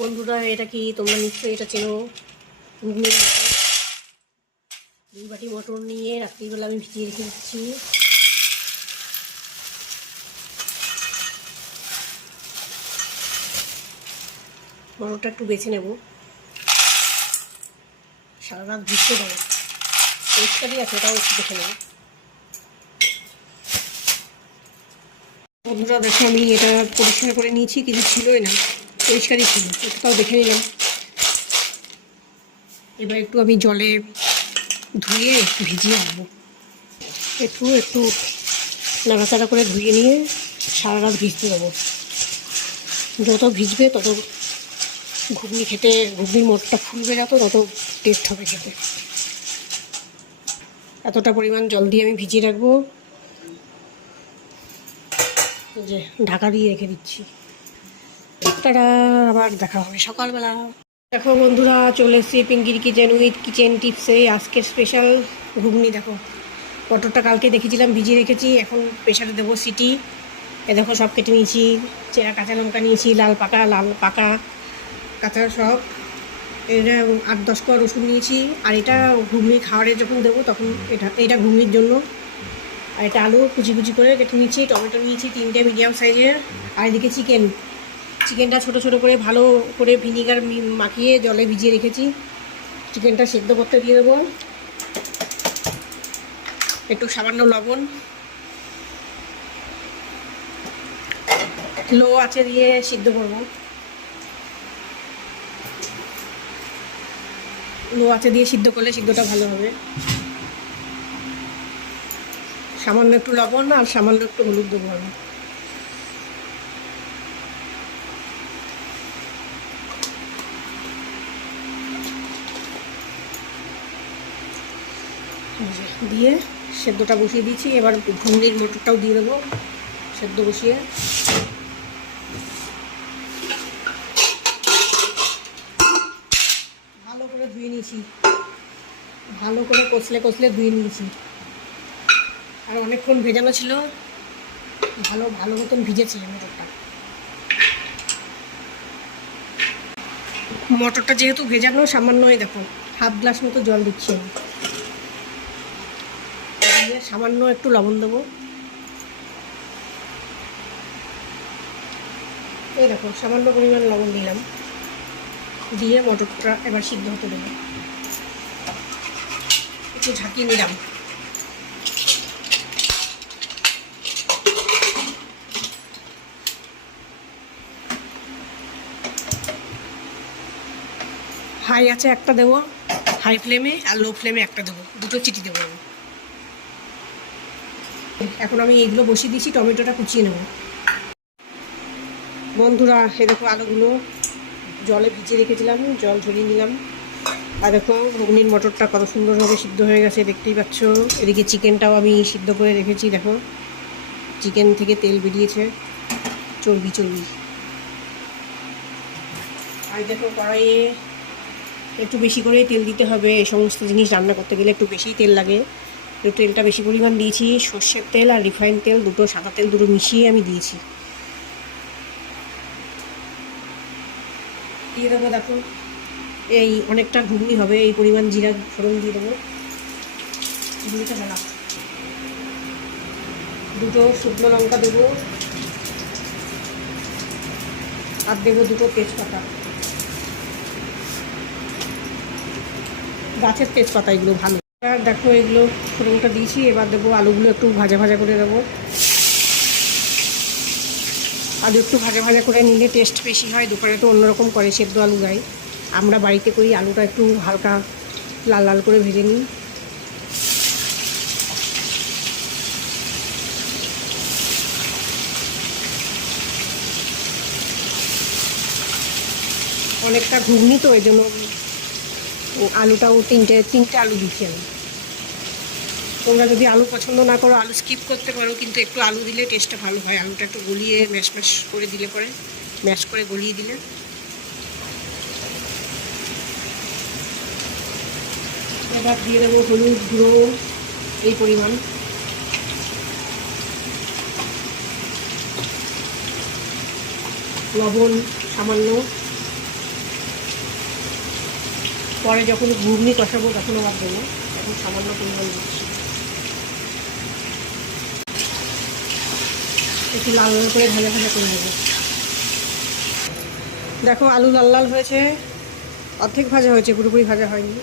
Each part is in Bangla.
বন্ধুরা, এটা কি তোমরা নিশ্চয়ই এটা চেনো? ঘুগনি দুই বাটি মটর নিয়ে রাত্রিবেলা আমি ভিজিয়ে রেখে দিচ্ছি। মটরটা একটু বেছে নেব। সারা রাত ভিজতে দেবো পরিষ্কারই আছে, ওটাও একটু দেখে নেব। বন্ধুরা, দেখো আমি এটা পরিষ্কার করে নিয়েছি, কিছু ছিলই না। পরিষ্কারই ছিল একটাও দেখে নিলাম। এবার একটু আমি জলে ধুয়ে ভিজিয়ে আনব একটু একটু নাড়াচাড়া করে ধুয়ে নিয়ে সারা রাত ভিজতে দেবো। যত ভিজবে তত ঘুগনি খেতে, ঘুগনির মোটটা ফুলবে যত তত টেস্ট হবে খেতে। এতটা পরিমাণ জল দিয়ে আমি ভিজিয়ে রাখব। যে ঢাকা দিয়ে রেখে দিচ্ছি। তারা, আবার দেখা হবে সকালবেলা। দেখো বন্ধুরা, চলে এসেছি পিঙ্কির কিচেন উইথ কিচেন টিপসে আজকের স্পেশাল ঘুগনি, দেখো। পটরটা কালকে দেখেছিলাম ভিজিয়ে রেখেছি। এখন প্রেশারে দেবো সিটি। এ দেখো, সব কেটে নিয়েছি। চেরা, কাঁচা লঙ্কা নিয়েছি, লাল পাকা লাল পাকা, কাঁচা সব। এটা আট, দশ কোয়া রসুন নিয়েছি। আর এটা ঘুগনি খাওয়ারে যখন দেবো, তখন এটা এটা ঘুগনির জন্য। আর এটা আলু কুচি কুচি করে কেটে নিয়েছি, টমেটো নিয়েছি, তিনটে মিডিয়াম সাইজের আর এদিকে চিকেন চিকেনটা ছোট ছোট করে, ভালো করে ভিনিগার মাখিয়ে জলে ভিজিয়ে রেখেছি। চিকেনটা সেদ্ধ করতে দিয়ে দেবো। একটু সামান্য লবণ। লো আছে দিয়ে সিদ্ধ করব। লো আছে দিয়ে সিদ্ধ করলে সিদ্ধটা ভালো হবে। সামান্য একটু লবণ আর সামান্য একটু হলুদ দেবো আমি এই যে, দিয়ে সেদ্ধটা বসিয়ে দিয়েছি। এবার ঘুগনির মটরটাও দিয়ে দেবো সেদ্ধ বসিয়ে। ভালো করে ধুয়ে নিয়েছি। ভালো করে কষলে কষলে ধুয়ে নিয়েছি। আর অনেকক্ষণ ভেজানো ছিল। ভালো ভালো মতন ভিজেছি মটরটা। মটরটা যেহেতু ভেজানো, সামান্যই দেখো, হাফ গ্লাস মতো জল দিচ্ছি আমি। দিয়ে সামান্য একটু লবণ দেবো। এই দেখো, সামান্য পরিমাণ লবণ দিলাম। দিয়ে মটরটা এবার সিদ্ধ হতে দেবো। একটু ঝাঁকিয়ে নিলাম। হাই আছে একটা দেবো, হাই ফ্লেমে আর লো ফ্লেমে একটা দেবো। দুটো চিটি দেবো আমি। এখন আমি এইগুলো বসিয়ে দিয়েছি, টমেটোটা কুচিয়ে নেব। বন্ধুরা, এ দেখো আলুগুলো জলে ভিজিয়ে রেখেছিলাম, জল ঝরিয়ে নিলাম। আর দেখো, ঘুগনির মটরটা কত সুন্দরভাবে সিদ্ধ হয়ে গেছে, দেখতেই পাচ্ছ। এদিকে চিকেনটাও আমি সিদ্ধ করে রেখেছি, দেখো। চিকেন থেকে তেল বেরিয়েছে। চর্বি চর্বি। আর দেখো, কড়াইয়ে একটু বেশি করে তেল দিতে হবে, এই সমস্ত জিনিস রান্না করতে গেলে একটু বেশিই তেল লাগে। তো তেলটা বেশি পরিমাণ দিয়েছি, সর্ষের তেল আর রিফাইন তেল, দুটো সাদা তেল দুটো মিশিয়ে আমি দিয়েছি। দিয়ে দেবো দেখো, এই অনেকটা ঘুগনি হবে, এই পরিমাণ জিরা, ফোড়ন দিয়ে দেবো। ঘুগনিটা দুটো শুকনো লঙ্কা দেবো। আর দেবো দুটো তেজপাতা। গাছের তেজপাতা এগুলো ভালো। আর দেখো এগুলো ফোড়নটা দিয়েছি, এবার দেবো আলুগুলো একটু ভাজা ভাজা করে দেবো। আলু একটু ভাজা ভাজা করে নিলে টেস্ট বেশি হয় দোকানে তো অন্যরকম করে সেদ্ধ আলু গায়ে আমরা বাড়িতে করি, আলুটা একটু হালকা লাল লাল করে ভেজে নিই। অনেকটা ঘুগনি তো এই জন্য আলুটাও তিনটে তিনটে আলু দিচ্ছি আমি। তোমরা যদি আলু পছন্দ না করো, আলু স্কিপ করতে পারো, কিন্তু একটু আলু দিলে টেস্টটা ভালো হয়। আলুটা একটু গলিয়ে ম্যাশ ম্যাশ করে দিলে পরে ম্যাশ করে গলিয়ে দিলে। এবার দিয়ে দেবো হলুদ গুঁড়ো, এই পরিমাণ। লবণ সামান্য। পরে যখন ঘুগনি কষাবো, তখন আবার দেবো এখন সামান্য পরিমাণ দিচ্ছি। একটু লাল লাল করে ভাজা ভাজা করে নেব। দেখো আলু লাল লাল হয়েছে, অর্ধেক ভাজা হয়েছে, পুরোপুরি ভাজা হয়নি।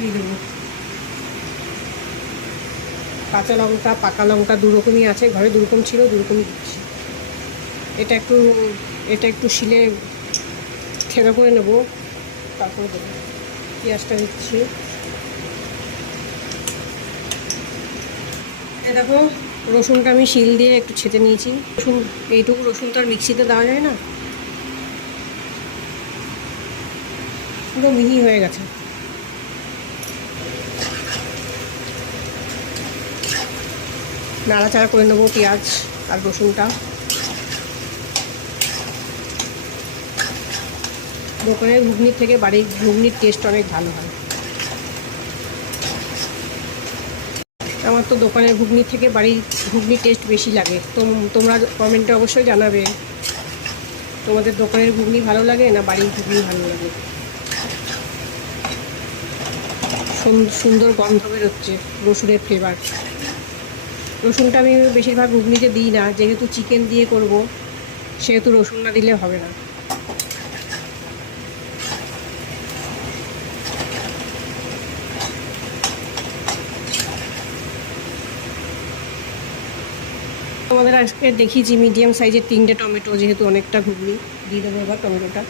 দিয়ে দেবো। কাঁচা লঙ্কা, পাকা লঙ্কা দু রকমই আছে, ঘরে দু রকম ছিল দু রকমই দিচ্ছি। এটা একটু এটা একটু শিলে থেঁড়া করে নেব, তারপরে দেবো। পেঁয়াজটা দিচ্ছি। দেখো, রসুনটা আমি শিল দিয়ে একটু ছেঁচে নিয়েছি। রসুন, এইটুকু রসুন তো আর মিক্সিতে দেওয়া যায় না। পুরো মিহি হয়ে গেছে। নাড়াচাড়া করে নেব পেঁয়াজ আর রসুনটা। দোকানের ঘুগনির থেকে বাড়ির ঘুগনির টেস্ট অনেক ভালো হয়। আমার তো দোকানের ঘুগনির থেকে বাড়ির ঘুগনির টেস্ট বেশি লাগে। তো তোমরা কমেন্টে অবশ্যই জানাবে তোমাদের দোকানের ঘুগনি ভালো লাগে না বাড়ির ঘুগনি ভালো লাগে। সুন- সুন্দর গন্ধ বেরোচ্ছে রসুনের ফ্লেভার রসুনটা আমি বেশিরভাগ ঘুগনিতে দিই না, যেহেতু চিকেন দিয়ে করব, সেহেতু রসুন না দিলে হবে না। তোমাদের আজকে দেখিয়েছি মিডিয়াম সাইজের তিনটে টমেটো, যেহেতু অনেকটা ঘুগনি। দিয়ে দেবো এবার টমেটোটা।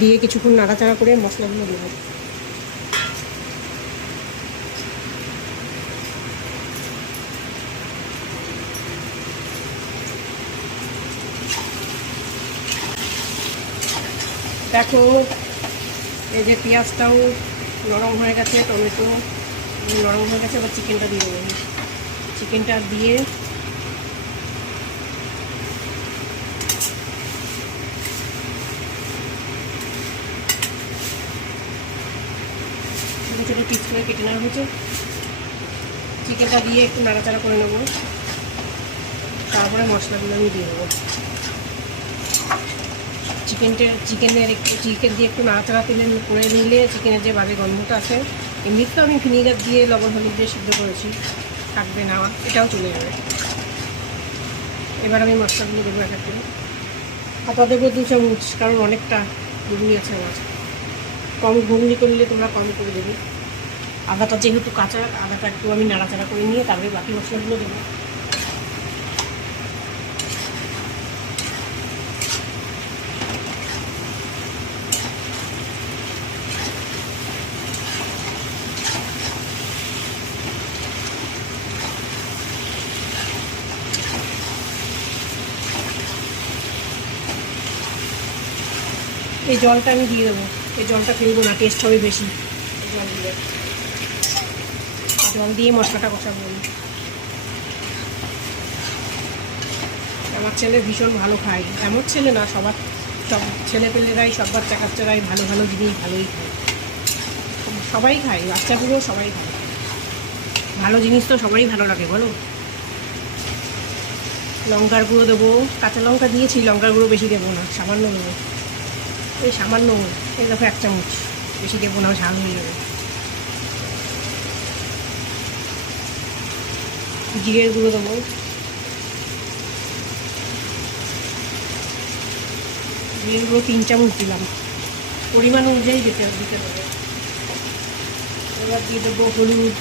দিয়ে কিছুক্ষণ নাড়াচাড়া করে মশলাগুলো দেবো। দেখো, এই যে পেঁয়াজটাও নরম হয়ে গেছে, টমেটো। নরম হয়ে গেছে, এবার চিকেনটা দিয়ে দেবো। চিকেনটা দিয়ে ছোটো ছোটো পিস করে কেটে নেওয়া হয়েছে। চিকেনটা দিয়ে একটু নাড়াচাড়া করে নেব। তারপরে মশলাগুলো আমি দিয়ে দেবো। চিকেনটা চিকেনের একটু চিকেন দিয়ে একটু নাড়াচাড়া তেলে করে নিলে চিকেনের যে বাজে গন্ধটা আছে এমনিতে তো আমি ভিনিগার দিয়ে লবণ, হলুদ দিয়ে সিদ্ধ করেছি। থাকবে না, এটাও চলে যাবে। এবার আমি মশলাগুলো দেবো এক একটা হাতা দেবো দু চামচ, কারণ অনেকটা ঘুগনি আছে আমার। কম ঘুগনি করলে তোমরা কম করে দেবে। আদাটা যেহেতু কাঁচা, আদাটা একটু আমি নাড়াচাড়া করে নিয়ে তারপরে বাকি মশলাগুলো দেবো। এই জলটা আমি দিয়ে দেবো। এই জলটা ফেলব না টেস্ট হবে বেশি। জল দিয়ে। জল দিয়ে মশলাটা কষাবো আমি। আমার ছেলে ভীষণ ভালো খায়। এমন ছেলে না, সবার সব ছেলেপেলেরাই, সব বাচ্চা কাচ্চারাই ভালো ভালো জিনিস ভালোই খায়। সবাই খায় বাচ্চাগুলো সবাই খায়। ভালো জিনিস তো সবারই ভালো লাগে, বলো। লঙ্কার গুঁড়ো দেবো। কাঁচা লঙ্কা দিয়েছি, লঙ্কার গুঁড়ো বেশি দেবো না, সামান্য দেবো। এই সামান্য এই দেখো এক চামচ বেশি দেবো না, ঝাল হয়ে যাবে। জিরের গুঁড়ো দেবো। জিরের গুঁড়ো তিন চামচ দিলাম। পরিমাণ অনুযায়ী দিতে দিতে দেবো এবার দিয়ে দেবো হলুদ।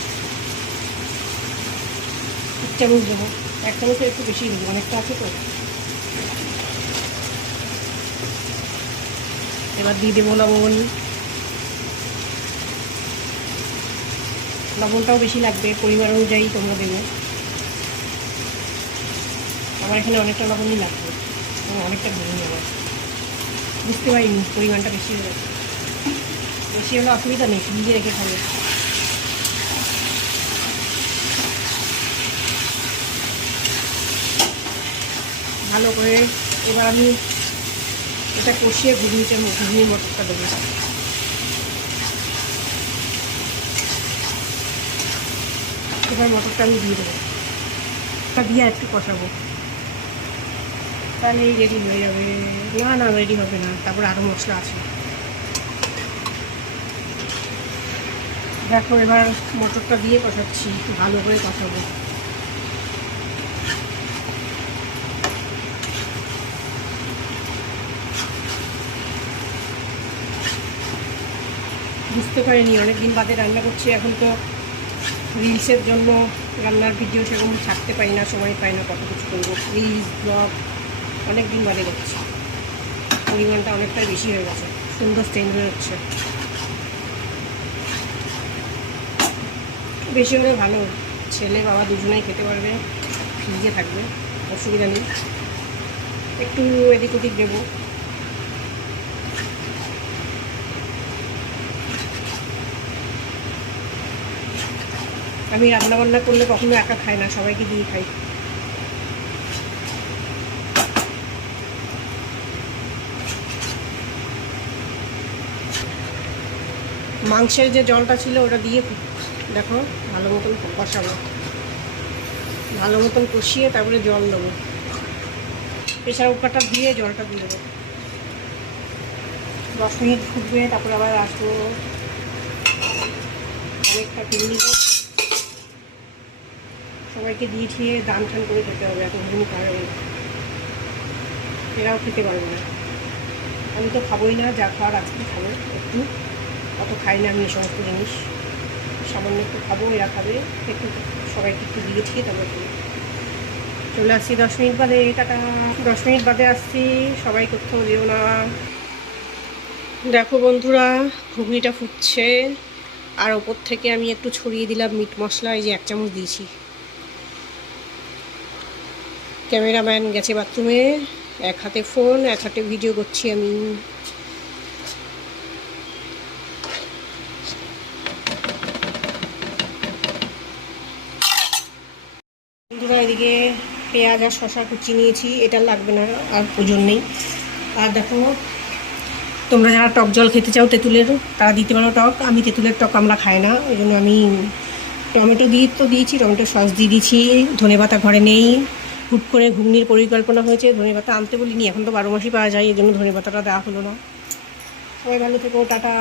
এক চামচ দেবো। এক চামচে একটু বেশি দেবো, অনেকটা আছে তো। এবার দিয়ে দেবো লবণ। লবণটাও বেশি লাগবে, পরিমাণ অনুযায়ী তোমরা দেবো। আমার এখানে অনেকটা লবণই লাগবে এবং অনেকটা ভেঙে নেব বুঝতে পারিনি পরিমাণটা বেশি হয়ে গেছে বেশি হলে অসুবিধা নেই, ফ্রিজে রেখে খাবে। ভালো করে এবার আমি এটা কষিয়ে ঘুগনিটা ঘুগনি মটরটা দেবো। এবার মটরটা আমি দিয়ে দেবো। দিয়ে একটু কষাবো। তাহলেই রেডি হয়ে যাবে। না না রেডি হবে না। তারপর আরও মশলা আছে। দেখো, এবার মটরটা দিয়ে কষাচ্ছি। ভালো করে কষাবো। বুঝতে পারিনি, অনেকদিন বাদে রান্না করছি, এখন তো রিলসের জন্য রান্নার ভিডিও সেরকম ছাড়তে পারি না, সময় পাই না কত কিছু করব। রিলস ব্লগ অনেক দিন বাদে করছি। পরিমাণটা অনেকটাই বেশি হয়ে গেছে, সুন্দর চেঞ্জ হয়ে যাচ্ছে। বেশি হলে ভালো, ছেলে বাবা দুজনেই খেতে পারবে, ফ্রিজে থাকবে, অসুবিধা নেই। একটু এদিক ওদিক দেবো। আমি রান্না বান্না করলে কখনো একা খাই না, সবাইকে দিয়ে খাই। মাংসের যে জলটা ছিল ওটা দিয়ে দেখো, ভালো মতন কষাবো। ভালো মতন কষিয়ে তারপরে জল দেবো। প্রেশার কুকারটা দিয়ে জলটা দিয়ে দেবো। দশ মিনিট ফুটবে, তারপরে আবার আসব। অনেকটা কিনলি সবাইকে দিয়ে ঠিয়ে দান টান করে খেতে হবে, এত ঘুম পারবে এরাও খেতে পারবে না। আমি তো খাবোই না, যা খাওয়ার আজকে খাব একটু। অত খাই না আমি এই সমস্ত জিনিস। সামান্য একটু খাব, এরা খাবে। একটু সবাইকে একটু দিয়ে ঠিয়ে তারপর চলে আসছি দশ মিনিট বাদে, টাটা। দশ মিনিট বাদে আসছি, সবাই কোথাও যেও না। দেখো বন্ধুরা, ঘুগনিটা ফুটছে। আর ওপর থেকে আমি একটু ছড়িয়ে দিলাম মিট মশলা, এই যে এক চামচ দিয়েছি। ক্যামেরাম্যান গেছে বাথরুমে, এক হাতে ফোন, এক হাতে ভিডিও করছি আমি। বন্ধুরা, এদিকে পেঁয়াজ আর শশা কুচি নিয়েছি, এটা লাগবে না, আর প্রয়োজন নেই। আর দেখো, তোমরা যারা টক জল খেতে চাও তেঁতুলের, তারা দিতে পারো টক। আমি তেঁতুলের টক আমরা খাই না, ওই জন্য আমি টমেটো দিয়ে তো দিয়েছি, টমেটো সস দিয়ে দিয়েছি ধনে পাতা ঘরে নেই। হুট করে ঘুগনির পরিকল্পনা হয়েছে ধনে পাতা আনতে বলিনি, এখন তো বারো মাসই পাওয়া যায় এই জন্য ধনে পাতাটা দেওয়া হলো না। সবাই ভালো থেকো, টাটা।